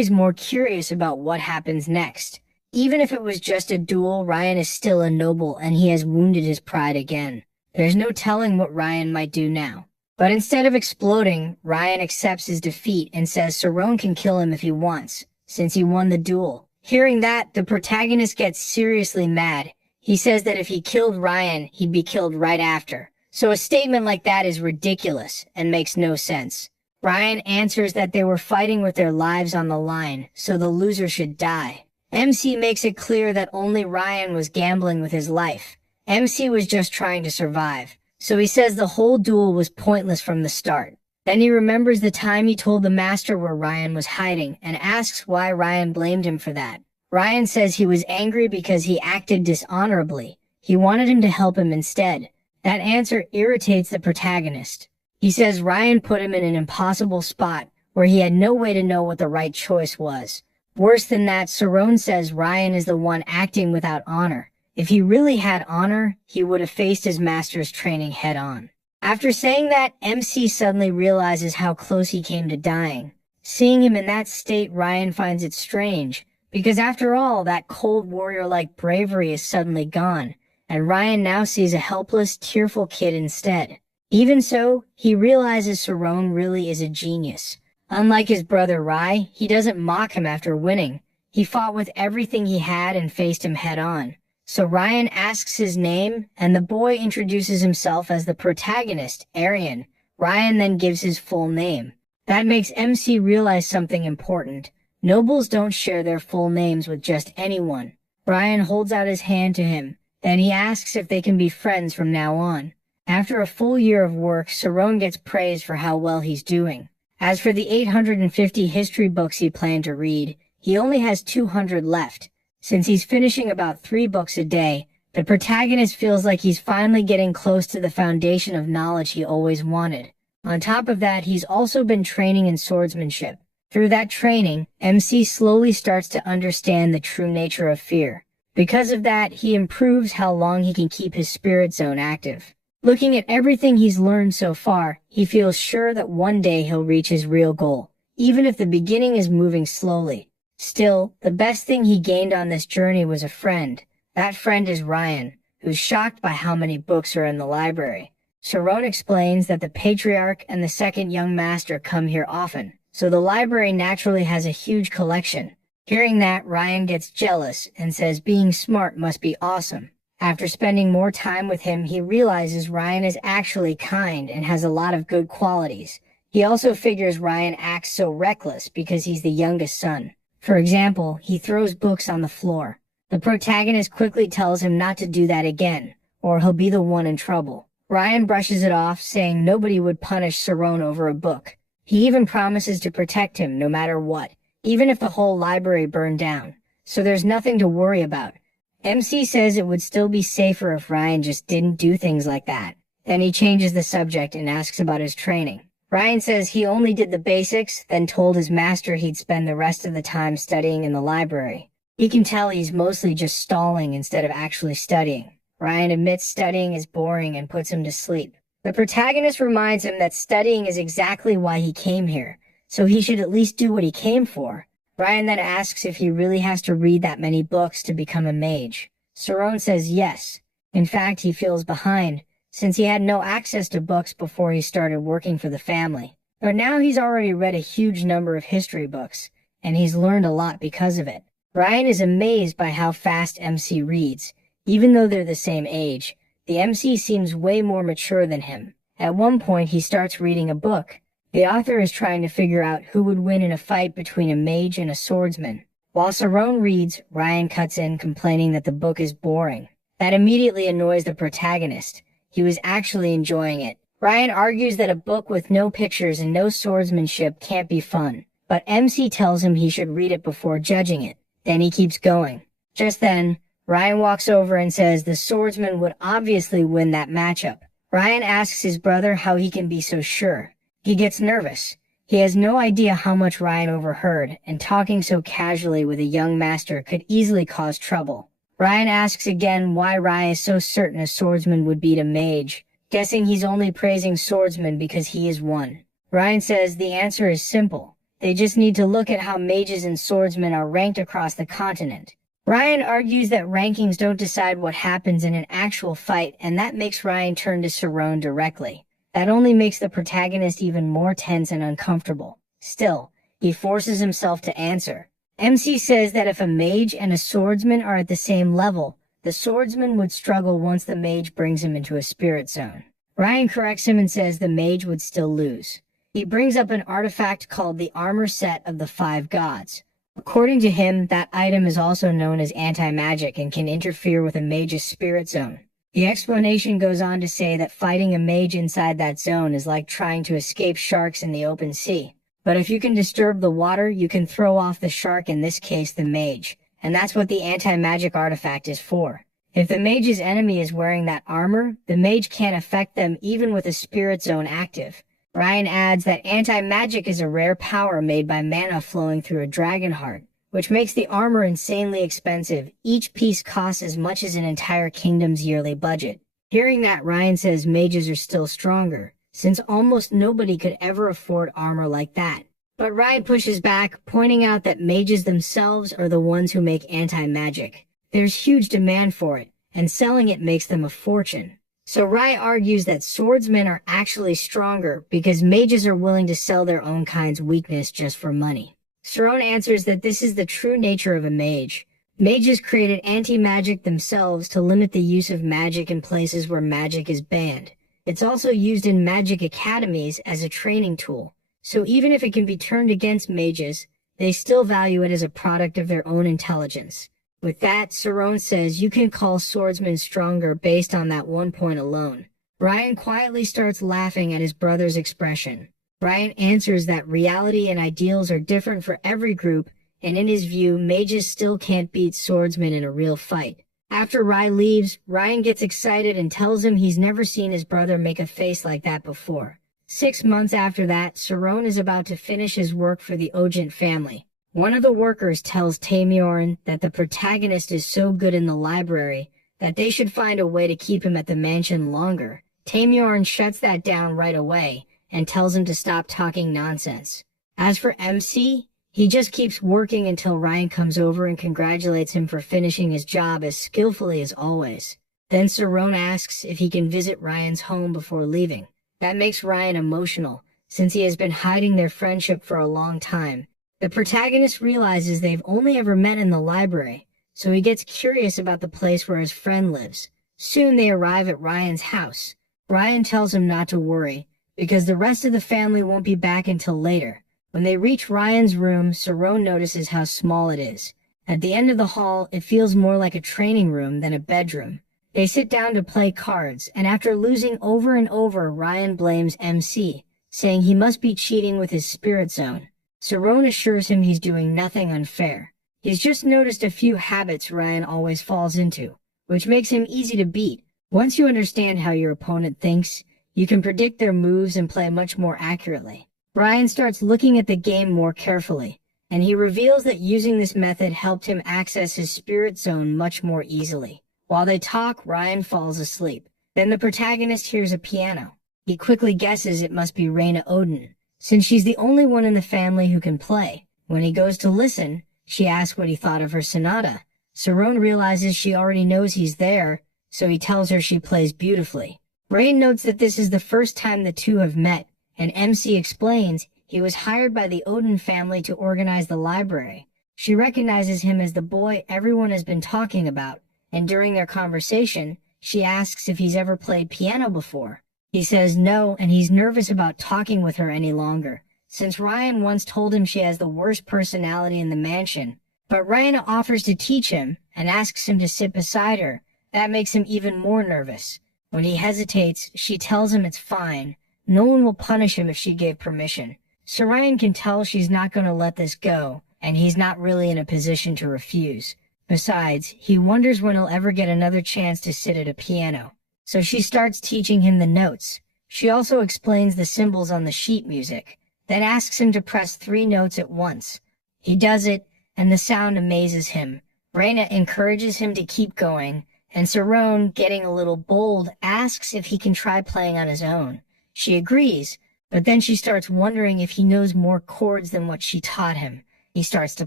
always more curious about what happens next. Even if it was just a duel, Ryan is still a noble and he has wounded his pride again. There's no telling what Ryan might do now. But instead of exploding, Ryan accepts his defeat and says Shirone can kill him if he wants, since he won the duel. Hearing that, the protagonist gets seriously mad. He says that if he killed Ryan, he'd be killed right after. So a statement like that is ridiculous and makes no sense. Ryan answers that they were fighting with their lives on the line, so the loser should die. MC makes it clear that only Ryan was gambling with his life. MC was just trying to survive. So he says the whole duel was pointless from the start. Then he remembers the time he told the master where Ryan was hiding and asks why Ryan blamed him for that. Ryan says he was angry because he acted dishonorably. He wanted him to help him instead. That answer irritates the protagonist. He says Ryan put him in an impossible spot where he had no way to know what the right choice was. Worse than that, Shirone says Ryan is the one acting without honor. If he really had honor, he would have faced his master's training head on. After saying that, MC suddenly realizes how close he came to dying. Seeing him in that state, Ryan finds it strange, because after all, that cold warrior-like bravery is suddenly gone, and Ryan now sees a helpless, tearful kid instead. Even so, he realizes Shirone really is a genius. Unlike his brother Rai, he doesn't mock him after winning. He fought with everything he had and faced him head on. So Ryan asks his name, and the boy introduces himself as the protagonist, Aryan. Ryan then gives his full name. That makes MC realize something important. Nobles don't share their full names with just anyone. Ryan holds out his hand to him. Then he asks if they can be friends from now on. After a full year of work, Shirone gets praised for how well he's doing. As for the 850 history books he planned to read, he only has 200 left. Since he's finishing about 3 books a day, the protagonist feels like he's finally getting close to the foundation of knowledge he always wanted. On top of that, he's also been training in swordsmanship. Through that training, MC slowly starts to understand the true nature of fear. Because of that, he improves how long he can keep his spirit zone active. Looking at everything he's learned so far, he feels sure that one day he'll reach his real goal, even if the beginning is moving slowly. Still, the best thing he gained on this journey was a friend. That friend is Ryan, who's shocked by how many books are in the library. Shirone explains that the Patriarch and the second young master come here often, so the library naturally has a huge collection. Hearing that, Ryan gets jealous and says being smart must be awesome. After spending more time with him, he realizes Ryan is actually kind and has a lot of good qualities. He also figures Ryan acts so reckless because he's the youngest son. For example, he throws books on the floor. The protagonist quickly tells him not to do that again, or he'll be the one in trouble. Ryan brushes it off, saying nobody would punish Shirone over a book. He even promises to protect him no matter what, even if the whole library burned down. So there's nothing to worry about. MC says it would still be safer if Ryan just didn't do things like that. Then he changes the subject and asks about his training. Ryan says he only did the basics, then told his master he'd spend the rest of the time studying in the library. He can tell he's mostly just stalling instead of actually studying. Ryan admits studying is boring and puts him to sleep. The protagonist reminds him that studying is exactly why he came here, so he should at least do what he came for. Ryan then asks if he really has to read that many books to become a mage. Shirone says yes. In fact, he feels behind, since he had no access to books before he started working for the family. But now he's already read a huge number of history books, and he's learned a lot because of it. Ryan is amazed by how fast MC reads. Even though they're the same age, the MC seems way more mature than him. At one point, he starts reading a book. The author is trying to figure out who would win in a fight between a mage and a swordsman. While Shirone reads, Ryan cuts in complaining that the book is boring. That immediately annoys the protagonist. He was actually enjoying it. Ryan argues that a book with no pictures and no swordsmanship can't be fun, but MC tells him he should read it before judging it. Then he keeps going. Just then, Ryan walks over and says the swordsman would obviously win that matchup. Ryan asks his brother how he can be so sure. He gets nervous. He has no idea how much Ryan overheard, and talking so casually with a young master could easily cause trouble. Ryan asks again why Ryan is so certain a swordsman would beat a mage, guessing he's only praising swordsmen because he is one. Ryan says the answer is simple. They just need to look at how mages and swordsmen are ranked across the continent. Ryan argues that rankings don't decide what happens in an actual fight, and that makes Ryan turn to Shirone directly. That only makes the protagonist even more tense and uncomfortable. Still, he forces himself to answer. MC says that if a mage and a swordsman are at the same level, the swordsman would struggle once the mage brings him into a spirit zone. Ryan corrects him and says the mage would still lose. He brings up an artifact called the armor set of the 5 gods. According to him, that item is also known as anti-magic and can interfere with a mage's spirit zone. The explanation goes on to say that fighting a mage inside that zone is like trying to escape sharks in the open sea. But if you can disturb the water, you can throw off the shark, in this case the mage. And that's what the anti-magic artifact is for. If the mage's enemy is wearing that armor, the mage can't affect them even with a spirit zone active. Ryan adds that anti-magic is a rare power made by mana flowing through a dragon heart, which makes the armor insanely expensive. Each piece costs as much as an entire kingdom's yearly budget. Hearing that, Ryan says mages are still stronger, since almost nobody could ever afford armor like that. But Ryan pushes back, pointing out that mages themselves are the ones who make anti-magic. There's huge demand for it, and selling it makes them a fortune. So Rai argues that swordsmen are actually stronger because mages are willing to sell their own kind's weakness just for money. Shirone answers that this is the true nature of a mage. Mages created anti-magic themselves to limit the use of magic in places where magic is banned. It's also used in magic academies as a training tool. So even if it can be turned against mages, they still value it as a product of their own intelligence. With that, Shirone says you can call swordsmen stronger based on that one point alone. Ryan quietly starts laughing at his brother's expression. Ryan answers that reality and ideals are different for every group, and in his view, mages still can't beat swordsmen in a real fight. After Rai leaves, Ryan gets excited and tells him he's never seen his brother make a face like that before. 6 months after that, Shirone is about to finish his work for the Ojent family. One of the workers tells Tamioran that the protagonist is so good in the library that they should find a way to keep him at the mansion longer. Tamioran shuts that down right away and tells him to stop talking nonsense. As for MC, he just keeps working until Ryan comes over and congratulates him for finishing his job as skillfully as always. Then Shirone asks if he can visit Ryan's home before leaving. That makes Ryan emotional, since he has been hiding their friendship for a long time. The protagonist realizes they've only ever met in the library, so he gets curious about the place where his friend lives. Soon they arrive at Ryan's house. Ryan tells him not to worry, because the rest of the family won't be back until later. When they reach Ryan's room, Shirone notices how small it is. At the end of the hall, it feels more like a training room than a bedroom. They sit down to play cards, and after losing over and over, Ryan blames MC, saying he must be cheating with his spirit zone. Shirone assures him he's doing nothing unfair. He's just noticed a few habits Ryan always falls into, which makes him easy to beat. Once you understand how your opponent thinks, you can predict their moves and play much more accurately. Ryan starts looking at the game more carefully, and he reveals that using this method helped him access his spirit zone much more easily. While they talk, Ryan falls asleep. Then the protagonist hears a piano. He quickly guesses it must be Reina Odin, since she's the only one in the family who can play. When he goes to listen, she asks what he thought of her sonata. Shirone realizes she already knows he's there, so he tells her she plays beautifully. Rain notes that this is the first time the two have met, and MC explains he was hired by the Odin family to organize the library. She recognizes him as the boy everyone has been talking about, and during their conversation, she asks if he's ever played piano before. He says no, and he's nervous about talking with her any longer, since Ryan once told him she has the worst personality in the mansion. But Ryan offers to teach him and asks him to sit beside her. That makes him even more nervous. When he hesitates, she tells him it's fine. No one will punish him if she gave permission. So Ryan can tell she's not going to let this go, and he's not really in a position to refuse. Besides, he wonders when he'll ever get another chance to sit at a piano. So she starts teaching him the notes. She also explains the symbols on the sheet music, then asks him to press 3 notes at once. He does it, and the sound amazes him. Reina encourages him to keep going, and Shirone, getting a little bold, asks if he can try playing on his own. She agrees, But then she starts wondering if he knows more chords than what she taught him. He starts to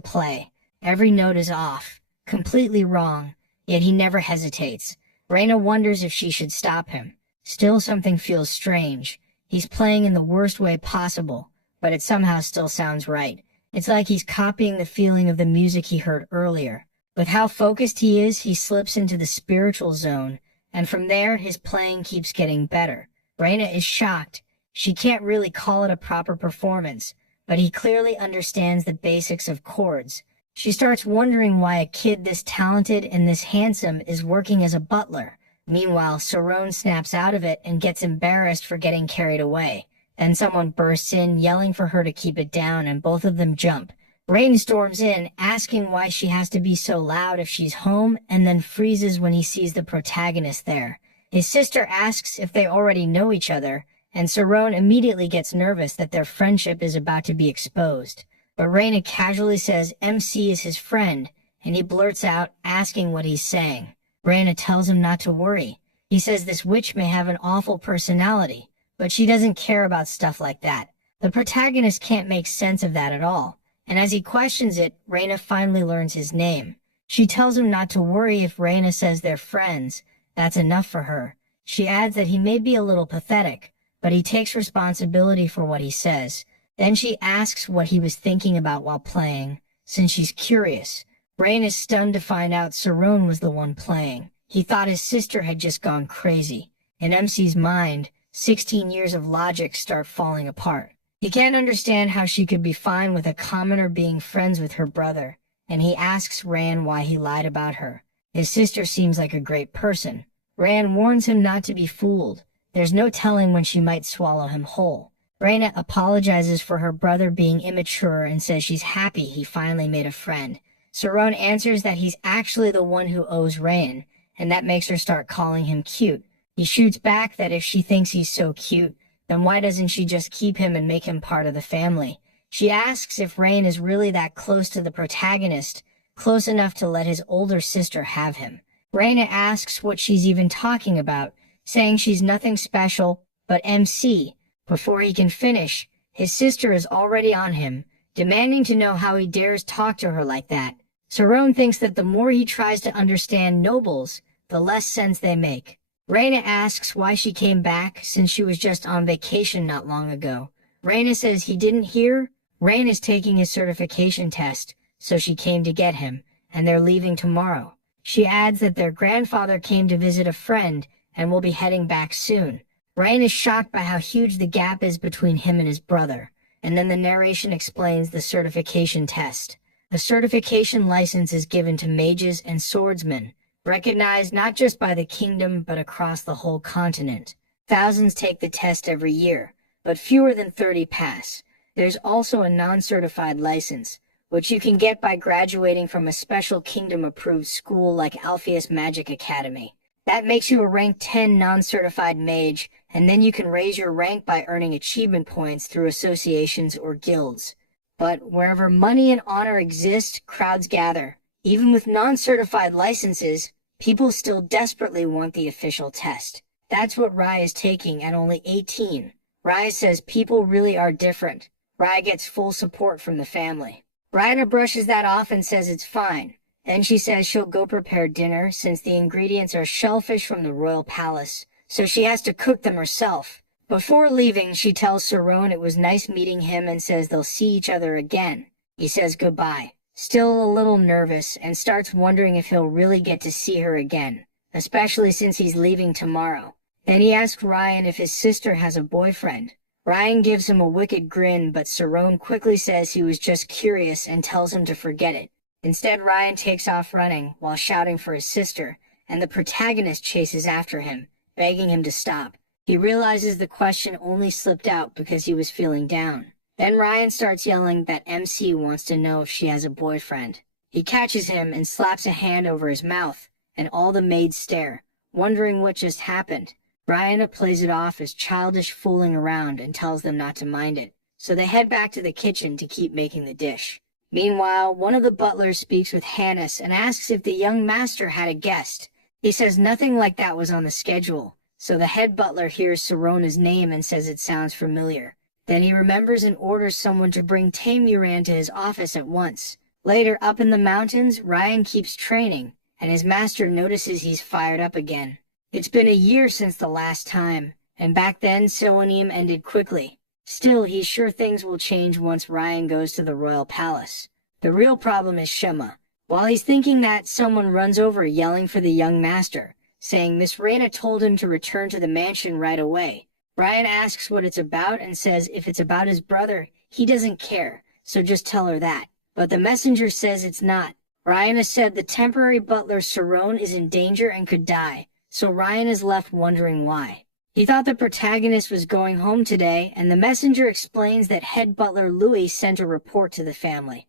play. Every note is off, completely wrong, yet he never hesitates. Reina wonders if she should stop him. Still, something feels strange. He's playing in the worst way possible, but it somehow still sounds right. It's like he's copying the feeling of the music he heard earlier. With how focused he is, he slips into the spiritual zone, and from there his playing keeps getting better. Reina is shocked. She can't really call it a proper performance, but he clearly understands the basics of chords. She starts wondering why a kid this talented and this handsome is working as a butler. Meanwhile, Shirone snaps out of it and gets embarrassed for getting carried away. Then someone bursts in, yelling for her to keep it down, and both of them jump. Rain storms in, asking why she has to be so loud if she's home, and then freezes when he sees the protagonist there. His sister asks if they already know each other, and Shirone immediately gets nervous that their friendship is about to be exposed. But Reina casually says MC is his friend, and he blurts out, asking what he's saying. Reina tells him not to worry. He says this witch may have an awful personality, but she doesn't care about stuff like that. The protagonist can't make sense of that at all, and as he questions it, Reina finally learns his name. She tells him not to worry if Reina says they're friends. That's enough for her. She adds that he may be a little pathetic, but he takes responsibility for what he says. Then she asks what he was thinking about while playing, since she's curious. Rain is stunned to find out Shirone was the one playing. He thought his sister had just gone crazy. In MC's mind, 16 years of logic start falling apart. He can't understand how she could be fine with a commoner being friends with her brother, and he asks Ran why he lied about her. His sister seems like a great person. Ran warns him not to be fooled. There's no telling when she might swallow him whole. Reina apologizes for her brother being immature and says she's happy he finally made a friend. Shirone answers that he's actually the one who owes Rain, and that makes her start calling him cute. He shoots back that if she thinks he's so cute, then why doesn't she just keep him and make him part of the family? She asks if Rain is really that close to the protagonist, close enough to let his older sister have him. Reina asks what she's even talking about, saying she's nothing special, but MC. Before he can finish, his sister is already on him, demanding to know how he dares talk to her like that. Shirone thinks that the more he tries to understand nobles, the less sense they make. Reina asks why she came back since she was just on vacation not long ago. Reina says he didn't hear. Rain is taking his certification test, so she came to get him, and they're leaving tomorrow. She adds that their grandfather came to visit a friend and will be heading back soon. Rain is shocked by how huge the gap is between him and his brother, and then the narration explains the certification test. A certification license is given to mages and swordsmen, recognized not just by the kingdom but across the whole continent. Thousands take the test every year, but fewer than 30 pass. There's also a non-certified license, which you can get by graduating from a special kingdom-approved school like Alpheus Magic Academy. That makes you a rank 10 non-certified mage, and then you can raise your rank by earning achievement points through associations or guilds. But wherever money and honor exist, crowds gather. Even with non-certified licenses, people still desperately want the official test. That's what Rai is taking at only 18. Rai says people really are different. Rai gets full support from the family. Raina brushes that off and says it's fine. Then she says she'll go prepare dinner since the ingredients are shellfish from the royal palace, so she has to cook them herself. Before leaving, she tells Shirone it was nice meeting him and says they'll see each other again. He says goodbye, still a little nervous, and starts wondering if he'll really get to see her again, especially since he's leaving tomorrow. Then he asks Ryan if his sister has a boyfriend. Ryan gives him a wicked grin, but Shirone quickly says he was just curious and tells him to forget it. Instead, Ryan takes off running while shouting for his sister, and the protagonist chases after him, begging him to stop. He realizes the question only slipped out because he was feeling down. Then Ryan starts yelling that MC wants to know if she has a boyfriend. He catches him and slaps a hand over his mouth, and all the maids stare, wondering what just happened. Ryan plays it off as childish fooling around and tells them not to mind it, so they head back to the kitchen to keep making the dish. Meanwhile, one of the butlers speaks with Hannes and asks if the young master had a guest. He says nothing like that was on the schedule, so the head butler hears Sirona's name and says it sounds familiar. Then he remembers and orders someone to bring Tame Muran to his office at once. Later, up in the mountains, Ryan keeps training, and his master notices he's fired up again. It's been a year since the last time, and back then Soanium ended quickly. Still, he's sure things will change once Ryan goes to the royal palace. The real problem is Shema. While he's thinking that, someone runs over yelling for the young master, saying Miss Reyna told him to return to the mansion right away. Ryan asks what it's about and says if it's about his brother, he doesn't care, so just tell her that. But the messenger says it's not. Ryan has said the temporary butler Shirone is in danger and could die, so Ryan is left wondering why. He thought the protagonist was going home today, and the messenger explains that head butler Louis sent a report to the family.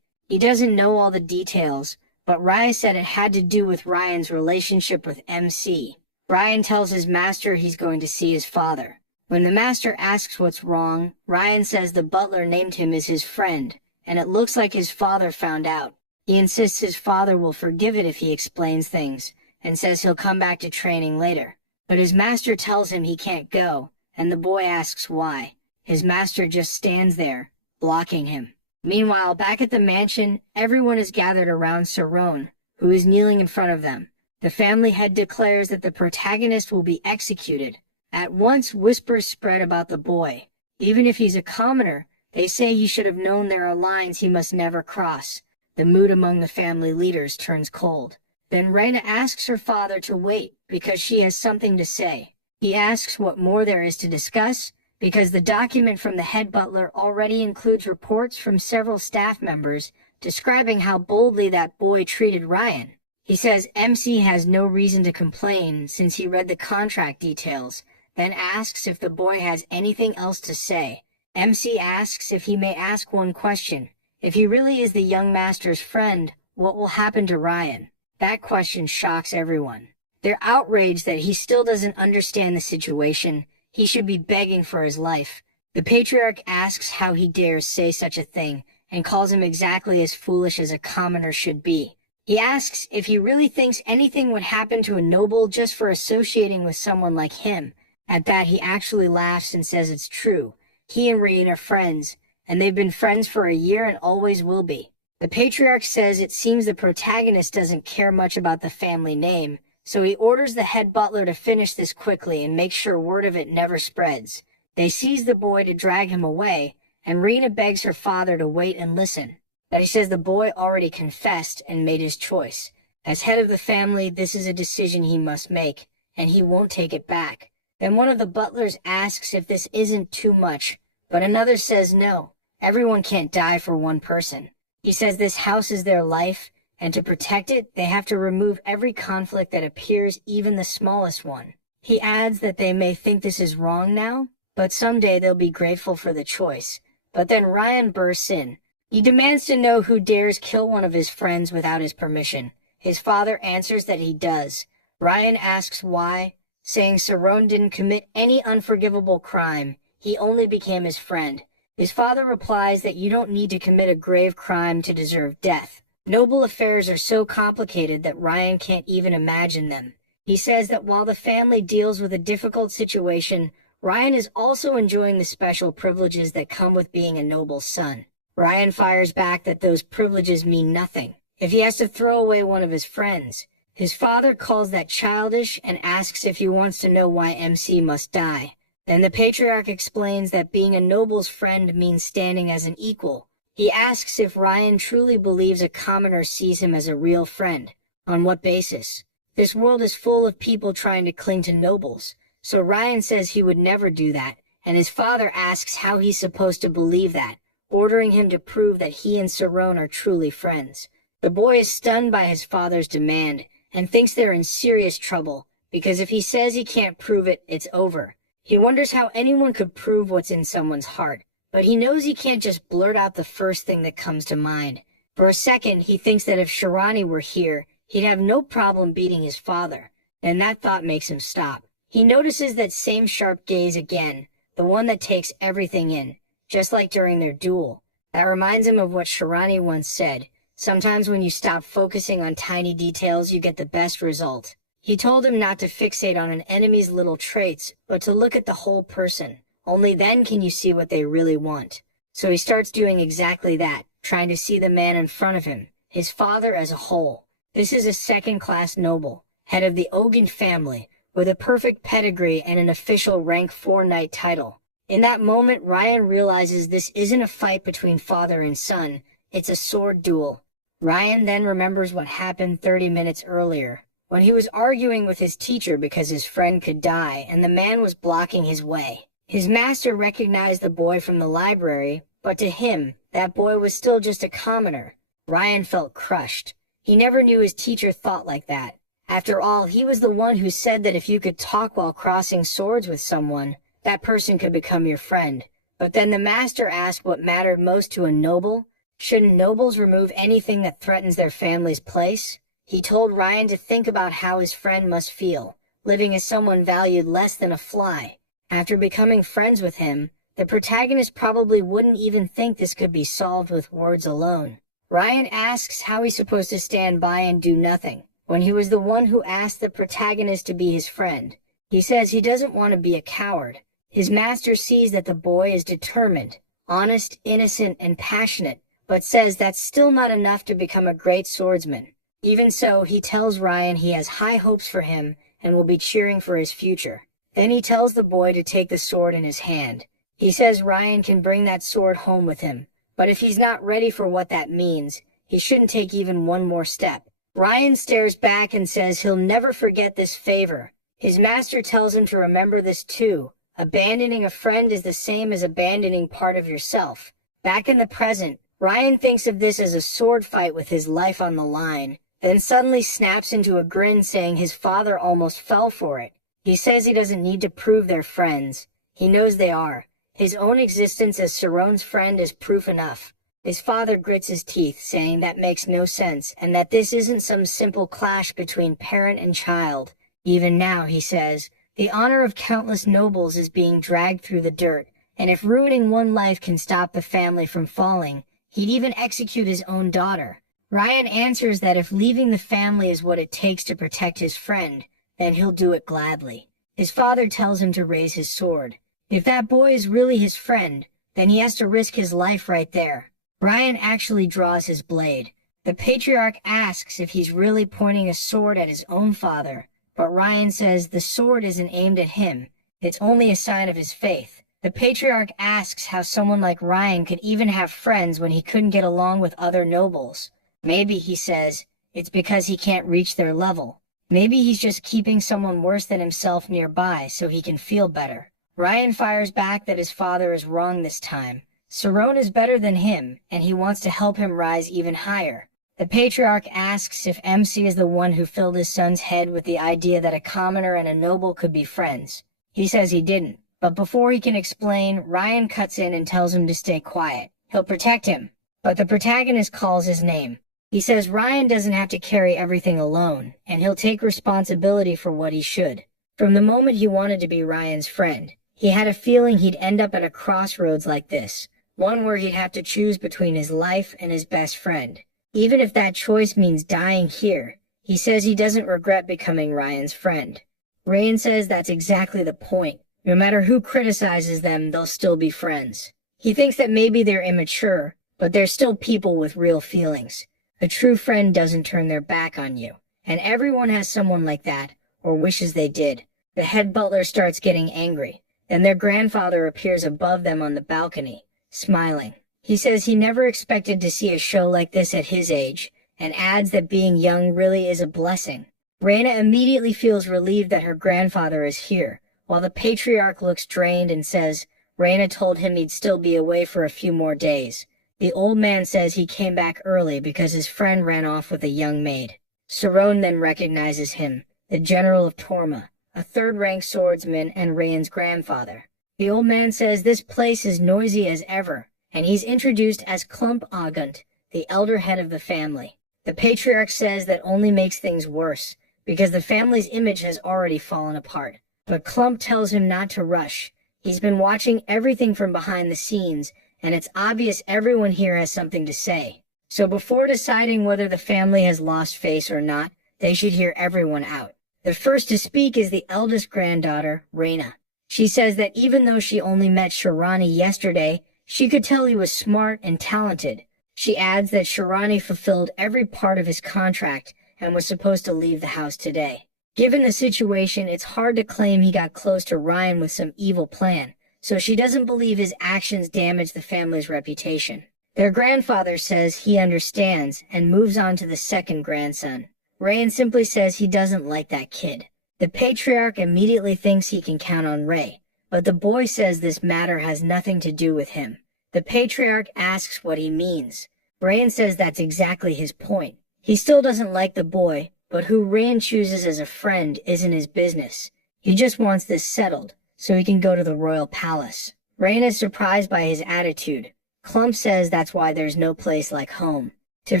He doesn't know all the details, but Ryan said it had to do with Ryan's relationship with MC. Ryan tells his master he's going to see his father. When the master asks what's wrong, Ryan says the butler named him as his friend, and it looks like his father found out. He insists his father will forgive it if he explains things, and says he'll come back to training later. But his master tells him he can't go, and the boy asks why. His master just stands there, blocking him. Meanwhile, back at the mansion, everyone is gathered around Shirone, who is kneeling in front of them. The family head declares that the protagonist will be executed. At once, whispers spread about the boy. Even if he's a commoner, they say he should have known there are lines he must never cross. The mood among the family leaders turns cold. Then Reyna asks her father to wait, because she has something to say. He asks what more there is to discuss, because the document from the head butler already includes reports from several staff members describing how boldly that boy treated Ryan. He says MC has no reason to complain since he read the contract details, then asks if the boy has anything else to say. MC asks if he may ask one question. If he really is the young master's friend, what will happen to Ryan? That question shocks everyone. They're outraged that he still doesn't understand the situation. He should be begging for his life. The patriarch asks how he dares say such a thing, and calls him exactly as foolish as a commoner should be. He asks if he really thinks anything would happen to a noble just for associating with someone like him. At that, he actually laughs and says it's true. He and Ryan are friends, and they've been friends for a year and always will be. The patriarch says it seems the protagonist doesn't care much about the family name, so he orders the head butler to finish this quickly and make sure word of it never spreads. They seize the boy to drag him away, and Rena begs her father to wait and listen. That he says the boy already confessed and made his choice. As head of the family, this is a decision he must make, and he won't take it back. Then one of the butlers asks if this isn't too much, but another says no. Everyone can't die for one person. He says this house is their life, and to protect it, they have to remove every conflict that appears, even the smallest one. He adds that they may think this is wrong now, but someday they'll be grateful for the choice. But then Ryan bursts in. He demands to know who dares kill one of his friends without his permission. His father answers that he does. Ryan asks why, saying Shirone didn't commit any unforgivable crime, he only became his friend. His father replies that you don't need to commit a grave crime to deserve death. Noble affairs are so complicated that Ryan can't even imagine them. He says that while the family deals with a difficult situation, Ryan is also enjoying the special privileges that come with being a noble's son. Ryan fires back that those privileges mean nothing if he has to throw away one of his friends. His father calls that childish and asks if he wants to know why MC must die. Then the patriarch explains that being a noble's friend means standing as an equal. He asks if Ryan truly believes a commoner sees him as a real friend. On what basis? This world is full of people trying to cling to nobles, so Ryan says he would never do that, and his father asks how he's supposed to believe that, ordering him to prove that he and Shirone are truly friends. The boy is stunned by his father's demand, and thinks they're in serious trouble, because if he says he can't prove it, it's over. He wonders how anyone could prove what's in someone's heart, but he knows he can't just blurt out the first thing that comes to mind. For a second, he thinks that if Shirone were here, he'd have no problem beating his father, and that thought makes him stop. He notices that same sharp gaze again, the one that takes everything in, just like during their duel. That reminds him of what Shirone once said, sometimes when you stop focusing on tiny details you get the best result. He told him not to fixate on an enemy's little traits, but to look at the whole person. Only then can you see what they really want. So he starts doing exactly that, trying to see the man in front of him, his father as a whole. This is a second-class noble, head of the Ogun family, with a perfect pedigree and an official rank 4 knight title. In that moment, Ryan realizes this isn't a fight between father and son, it's a sword duel. Ryan then remembers what happened 30 minutes earlier, when he was arguing with his teacher because his friend could die and the man was blocking his way. His master recognized the boy from the library, but to him, that boy was still just a commoner. Ryan felt crushed. He never knew his teacher thought like that. After all, he was the one who said that if you could talk while crossing swords with someone, that person could become your friend. But then the master asked what mattered most to a noble. Shouldn't nobles remove anything that threatens their family's place? He told Ryan to think about how his friend must feel, living as someone valued less than a fly. After becoming friends with him, the protagonist probably wouldn't even think this could be solved with words alone. Ryan asks how he's supposed to stand by and do nothing, when he was the one who asked the protagonist to be his friend. He says he doesn't want to be a coward. His master sees that the boy is determined, honest, innocent, and passionate, but says that's still not enough to become a great swordsman. Even so, he tells Ryan he has high hopes for him and will be cheering for his future. Then he tells the boy to take the sword in his hand. He says Ryan can bring that sword home with him, but if he's not ready for what that means, he shouldn't take even one more step. Ryan stares back and says he'll never forget this favor. His master tells him to remember this too. Abandoning a friend is the same as abandoning part of yourself. Back in the present, Ryan thinks of this as a sword fight with his life on the line, then suddenly snaps into a grin saying his father almost fell for it. He says he doesn't need to prove they're friends. He knows they are. His own existence as Shirone's friend is proof enough. His father grits his teeth, saying that makes no sense, and that this isn't some simple clash between parent and child. Even now, he says, the honor of countless nobles is being dragged through the dirt, and if ruining one life can stop the family from falling, he'd even execute his own daughter. Ryan answers that if leaving the family is what it takes to protect his friend, then he'll do it gladly. His father tells him to raise his sword. If that boy is really his friend, then he has to risk his life right there. Ryan actually draws his blade. The patriarch asks if he's really pointing a sword at his own father, but Ryan says the sword isn't aimed at him, it's only a sign of his faith. The patriarch asks how someone like Ryan could even have friends when he couldn't get along with other nobles. Maybe, he says, it's because he can't reach their level. Maybe he's just keeping someone worse than himself nearby so he can feel better. Ryan fires back that his father is wrong this time. Shirone is better than him, and he wants to help him rise even higher. The patriarch asks if MC is the one who filled his son's head with the idea that a commoner and a noble could be friends. He says he didn't, but before he can explain, Ryan cuts in and tells him to stay quiet. He'll protect him. But the protagonist calls his name. He says Ryan doesn't have to carry everything alone, and he'll take responsibility for what he should. From the moment he wanted to be Ryan's friend, he had a feeling he'd end up at a crossroads like this, one where he'd have to choose between his life and his best friend. Even if that choice means dying here, he says he doesn't regret becoming Ryan's friend. Ryan says that's exactly the point. No matter who criticizes them, they'll still be friends. He thinks that maybe they're immature, but they're still people with real feelings. A true friend doesn't turn their back on you, and everyone has someone like that, or wishes they did. The head butler starts getting angry. Then their grandfather appears above them on the balcony, smiling. He says he never expected to see a show like this at his age, and adds that being young really is a blessing. Raina immediately feels relieved that her grandfather is here, while the patriarch looks drained and says Raina told him he'd still be away for a few more days. The old man says he came back early because his friend ran off with a young maid. Shirone then recognizes him, the general of Torma, a third-rank swordsman and Rayan's grandfather. The old man says this place is noisy as ever, and he's introduced as Klump Agunt, the elder head of the family. The patriarch says that only makes things worse, because the family's image has already fallen apart. But Klump tells him not to rush. He's been watching everything from behind the scenes, and it's obvious everyone here has something to say. So before deciding whether the family has lost face or not, they should hear everyone out. The first to speak is the eldest granddaughter, Raina. She says that even though she only met Shirone yesterday, she could tell he was smart and talented. She adds that Shirone fulfilled every part of his contract and was supposed to leave the house today. Given the situation, it's hard to claim he got close to Ryan with some evil plan, so she doesn't believe his actions damaged the family's reputation. Their grandfather says he understands and moves on to the second grandson. Ryan simply says he doesn't like that kid. The patriarch immediately thinks he can count on Ray, but the boy says this matter has nothing to do with him. The patriarch asks what he means. Ryan says that's exactly his point. He still doesn't like the boy, but who Ryan chooses as a friend isn't his business. He just wants this settled, so he can go to the royal palace. Ryan is surprised by his attitude. Clump says that's why there's no place like home. To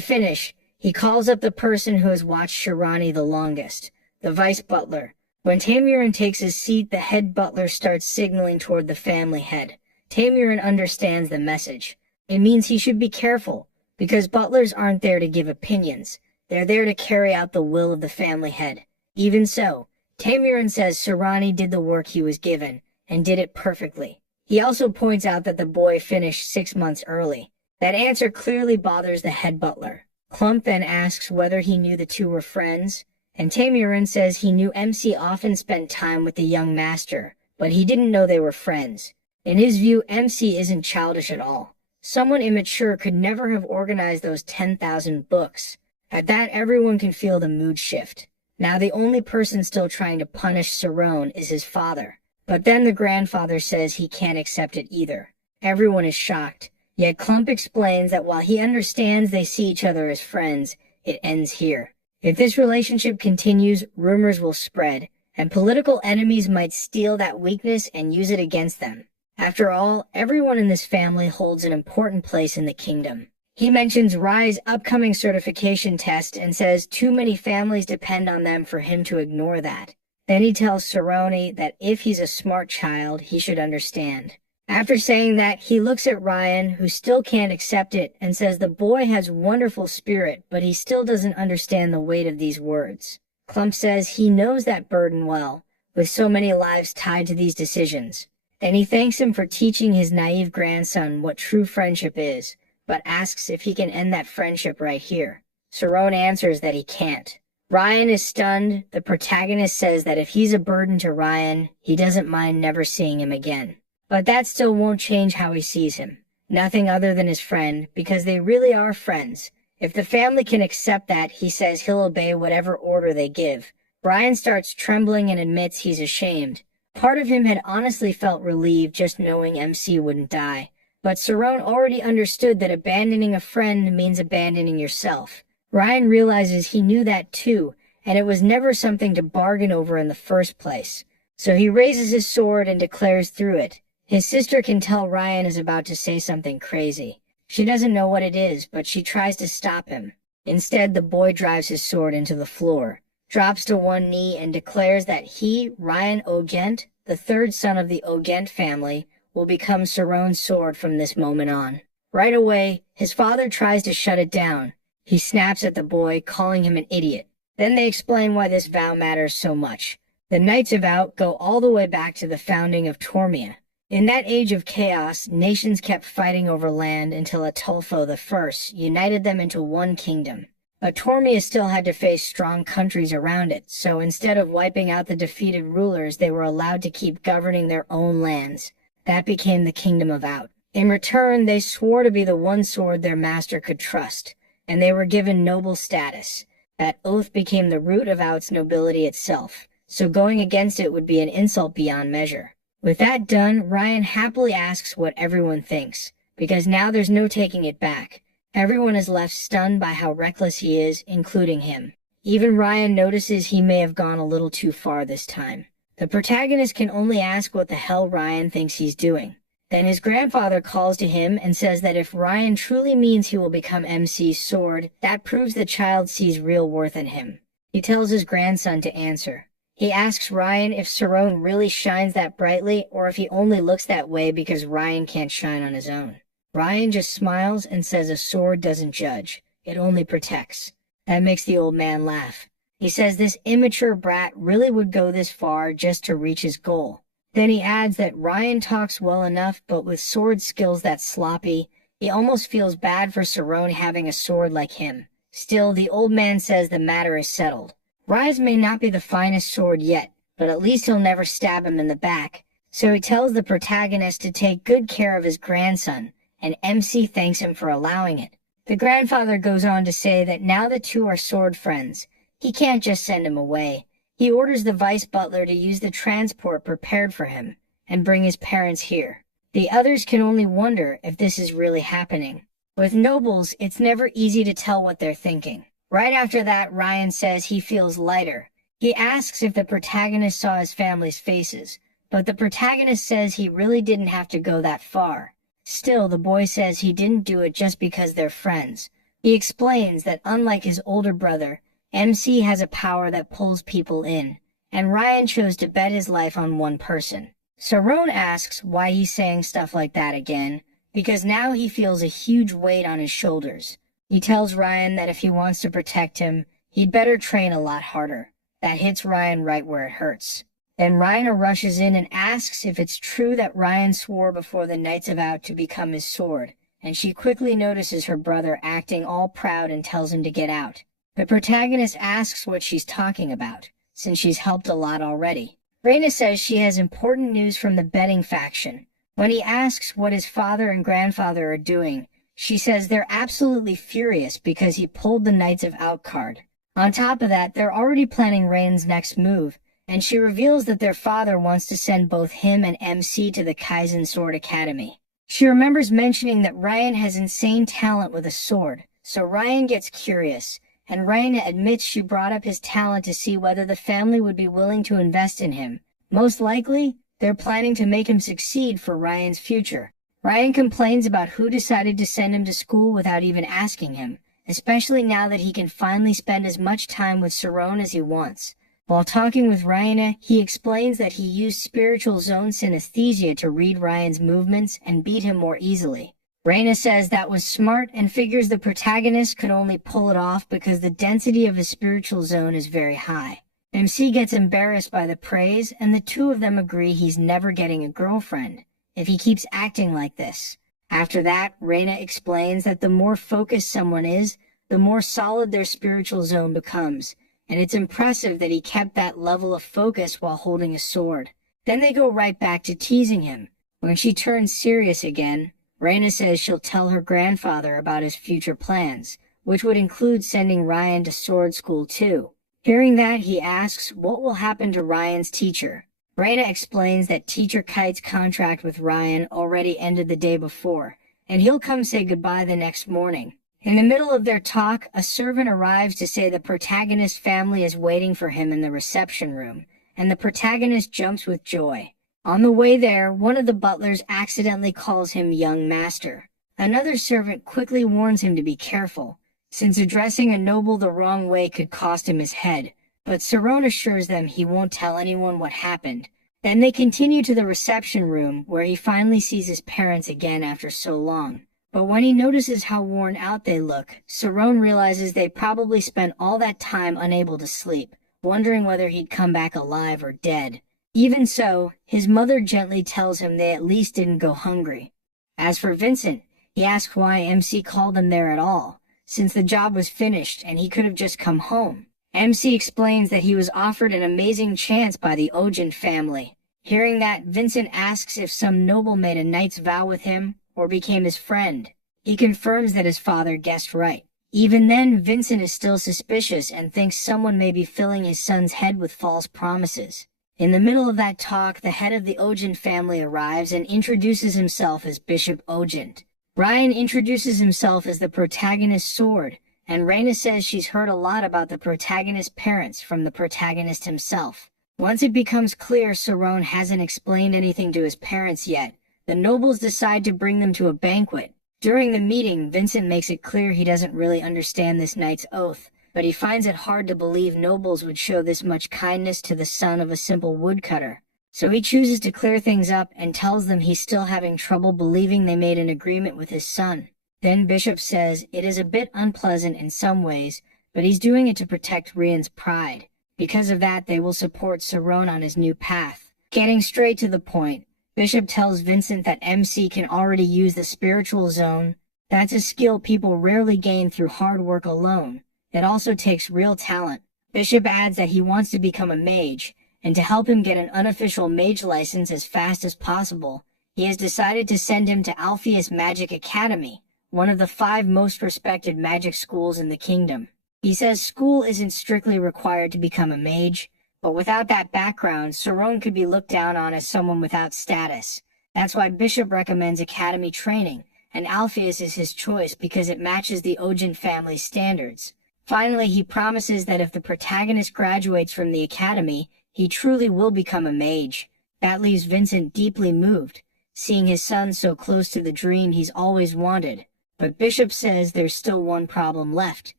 finish, he calls up the person who has watched Shirone the longest, the vice butler. When Tamurin takes his seat, the head butler starts signaling toward the family head. Tamurin understands the message. It means he should be careful, because butlers aren't there to give opinions. They're there to carry out the will of the family head. Even so, Tamurin says Shirone did the work he was given, and did it perfectly. He also points out that the boy finished 6 months early. That answer clearly bothers the head butler. Clump then asks whether he knew the two were friends, and Tamurin says he knew MC often spent time with the young master, but he didn't know they were friends. In his view, MC isn't childish at all. Someone immature could never have organized those 10,000 books. At that, everyone can feel the mood shift. Now the only person still trying to punish Shirone is his father. But then the grandfather says he can't accept it either. Everyone is shocked. Yet Clump explains that while he understands they see each other as friends, it ends here. If this relationship continues, rumors will spread, and political enemies might steal that weakness and use it against them. After all, everyone in this family holds an important place in the kingdom. He mentions Rai's upcoming certification test and says too many families depend on them for him to ignore that. Then he tells Shirone that if he's a smart child, he should understand. After saying that, he looks at Ryan, who still can't accept it, and says the boy has wonderful spirit, but he still doesn't understand the weight of these words. Clump says he knows that burden well, with so many lives tied to these decisions. Then he thanks him for teaching his naive grandson what true friendship is, but asks if he can end that friendship right here. Shirone answers that he can't. Ryan is stunned. The protagonist says that if he's a burden to Ryan, he doesn't mind never seeing him again. But that still won't change how he sees him. Nothing other than his friend, because they really are friends. If the family can accept that, he says he'll obey whatever order they give. Ryan starts trembling and admits he's ashamed. Part of him had honestly felt relieved just knowing MC wouldn't die. But Shirone already understood that abandoning a friend means abandoning yourself. Ryan realizes he knew that too, and it was never something to bargain over in the first place. So he raises his sword and declares through it. His sister can tell Ryan is about to say something crazy. She doesn't know what it is, but she tries to stop him. Instead, the boy drives his sword into the floor, drops to one knee, and declares that he, Ryan Ogent, the third son of the Ogent family, will become Shirone's sword from this moment on. Right away, his father tries to shut it down. He snaps at the boy, calling him an idiot. Then they explain why this vow matters so much. The Knights of Out go all the way back to the founding of Tormia. In that age of chaos, nations kept fighting over land until Atulfo I united them into one kingdom. But Tormia still had to face strong countries around it, so instead of wiping out the defeated rulers, they were allowed to keep governing their own lands. That became the Kingdom of Out. In return, they swore to be the one sword their master could trust, and they were given noble status. That oath became the root of Out's nobility itself, so going against it would be an insult beyond measure. With that done, Ryan happily asks what everyone thinks, because now there's no taking it back. Everyone is left stunned by how reckless he is, including him. Even Ryan notices he may have gone a little too far this time. The protagonist can only ask what the hell Ryan thinks he's doing. Then his grandfather calls to him and says that if Ryan truly means he will become MC's sword, that proves the child sees real worth in him. He tells his grandson to answer. He asks Ryan if Shirone really shines that brightly, or if he only looks that way because Ryan can't shine on his own. Ryan just smiles and says a sword doesn't judge, it only protects. That makes the old man laugh. He says this immature brat really would go this far just to reach his goal. Then he adds that Ryan talks well enough, but with sword skills that's sloppy. He almost feels bad for Shirone having a sword like him. Still, the old man says the matter is settled. Ryan's may not be the finest sword yet, but at least he'll never stab him in the back. So he tells the protagonist to take good care of his grandson, and MC thanks him for allowing it. The grandfather goes on to say that now the two are sword friends, he can't just send him away. He orders the vice butler to use the transport prepared for him and bring his parents here. The others can only wonder if this is really happening. With nobles, it's never easy to tell what they're thinking. Right after that, Ryan says he feels lighter. He asks if the protagonist saw his family's faces, but the protagonist says he really didn't have to go that far. Still, the boy says he didn't do it just because they're friends. He explains that unlike his older brother, MC has a power that pulls people in, and Ryan chose to bet his life on one person. Shirone asks why he's saying stuff like that again, because now he feels a huge weight on his shoulders. He tells Ryan that if he wants to protect him, he'd better train a lot harder. That hits Ryan right where it hurts. Then Ryan rushes in and asks if it's true that Ryan swore before the Knights of Out to become his sword, and she quickly notices her brother acting all proud and tells him to get out. The protagonist asks what she's talking about, since she's helped a lot already. Reina says she has important news from the betting faction. When he asks what his father and grandfather are doing, she says they're absolutely furious because he pulled the Knights of Out card. On top of that, they're already planning Rain's next move, and she reveals that their father wants to send both him and MC to the Kaizen Sword Academy. She remembers mentioning that Ryan has insane talent with a sword, so Ryan gets curious, and Raina admits she brought up his talent to see whether the family would be willing to invest in him. Most likely, they're planning to make him succeed for Ryan's future. Ryan complains about who decided to send him to school without even asking him, especially now that he can finally spend as much time with Shirone as he wants. While talking with Raina, he explains that he used spiritual zone synesthesia to read Ryan's movements and beat him more easily. Raina says that was smart and figures the protagonist could only pull it off because the density of his spiritual zone is very high. MC gets embarrassed by the praise, and the two of them agree he's never getting a girlfriend if he keeps acting like this. After that, Raina explains that the more focused someone is, the more solid their spiritual zone becomes, and it's impressive that he kept that level of focus while holding a sword. Then they go right back to teasing him. When she turns serious again, Raina says she'll tell her grandfather about his future plans, which would include sending Ryan to sword school too. Hearing that, he asks what will happen to Ryan's teacher. Raina explains that Teacher Kite's contract with Ryan already ended the day before, and he'll come say goodbye the next morning. In the middle of their talk, a servant arrives to say the protagonist's family is waiting for him in the reception room, and the protagonist jumps with joy. On the way there, one of the butlers accidentally calls him young master. Another servant quickly warns him to be careful, since addressing a noble the wrong way could cost him his head, but Shirone assures them he won't tell anyone what happened. Then they continue to the reception room, where he finally sees his parents again after so long. But when he notices how worn out they look, Shirone realizes they probably spent all that time unable to sleep, wondering whether he'd come back alive or dead. Even so, his mother gently tells him they at least didn't go hungry. As for Vincent, he asks why MC called him there at all, since the job was finished and he could have just come home. MC explains that he was offered an amazing chance by the Ojin family. Hearing that, Vincent asks if some noble made a knight's vow with him or became his friend. He confirms that his father guessed right. Even then, Vincent is still suspicious and thinks someone may be filling his son's head with false promises. In the middle of that talk, the head of the Ojin family arrives and introduces himself as Bishop Ojin. Ryan introduces himself as the protagonist's sword, and Raina says she's heard a lot about the protagonist's parents from the protagonist himself. Once it becomes clear Shirone hasn't explained anything to his parents yet, the nobles decide to bring them to a banquet. During the meeting, Vincent makes it clear he doesn't really understand this knight's oath, but he finds it hard to believe nobles would show this much kindness to the son of a simple woodcutter. So he chooses to clear things up and tells them he's still having trouble believing they made an agreement with his son. Then Bishop says it is a bit unpleasant in some ways, but he's doing it to protect Rian's pride. Because of that, they will support Shirone on his new path. Getting straight to the point, Bishop tells Vincent that MC can already use the spiritual zone. That's a skill people rarely gain through hard work alone. It also takes real talent. Bishop adds that he wants to become a mage, and to help him get an unofficial mage license as fast as possible, he has decided to send him to Alpheus Magic Academy, one of the 5 most respected magic schools in the kingdom. He says school isn't strictly required to become a mage, but without that background, Shirone could be looked down on as someone without status. That's why Bishop recommends academy training, and Alpheus is his choice because it matches the Ojin family standards. Finally, he promises that if the protagonist graduates from the academy, he truly will become a mage. That leaves Vincent deeply moved, seeing his son so close to the dream he's always wanted. But Bishop says there's still one problem left: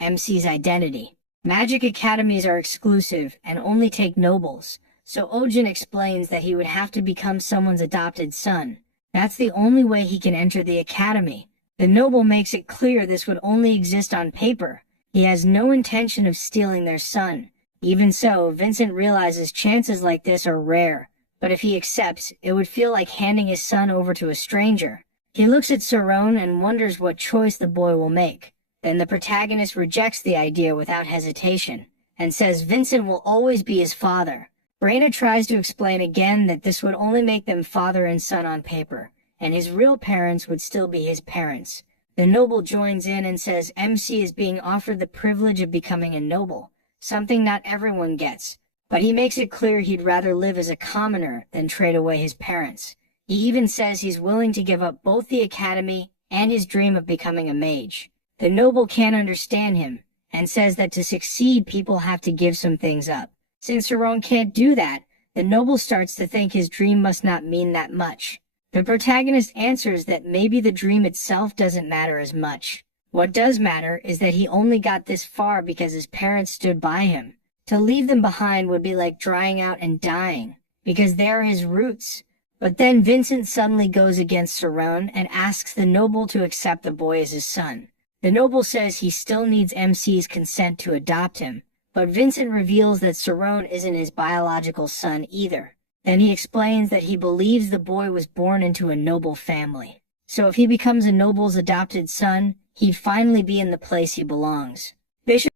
MC's identity. Magic academies are exclusive and only take nobles, so Ojin explains that he would have to become someone's adopted son. That's the only way he can enter the academy. The noble makes it clear this would only exist on paper. He has no intention of stealing their son. Even so, Vincent realizes chances like this are rare, but if he accepts, it would feel like handing his son over to a stranger. He looks at Shirone and wonders what choice the boy will make. Then the protagonist rejects the idea without hesitation, and says Vincent will always be his father. Reina tries to explain again that this would only make them father and son on paper, and his real parents would still be his parents. The noble joins in and says MC is being offered the privilege of becoming a noble, something not everyone gets, but he makes it clear he'd rather live as a commoner than trade away his parents. He even says he's willing to give up both the academy and his dream of becoming a mage. The noble can't understand him, and says that to succeed people have to give some things up. Since Shirone can't do that, the noble starts to think his dream must not mean that much. The protagonist answers that maybe the dream itself doesn't matter as much. What does matter is that he only got this far because his parents stood by him. To leave them behind would be like drying out and dying, because they are his roots. But then Vincent suddenly goes against Shirone and asks the noble to accept the boy as his son. The noble says he still needs MC's consent to adopt him, but Vincent reveals that Shirone isn't his biological son either. Then he explains that he believes the boy was born into a noble family. So if he becomes a noble's adopted son, he'd finally be in the place he belongs. Bishop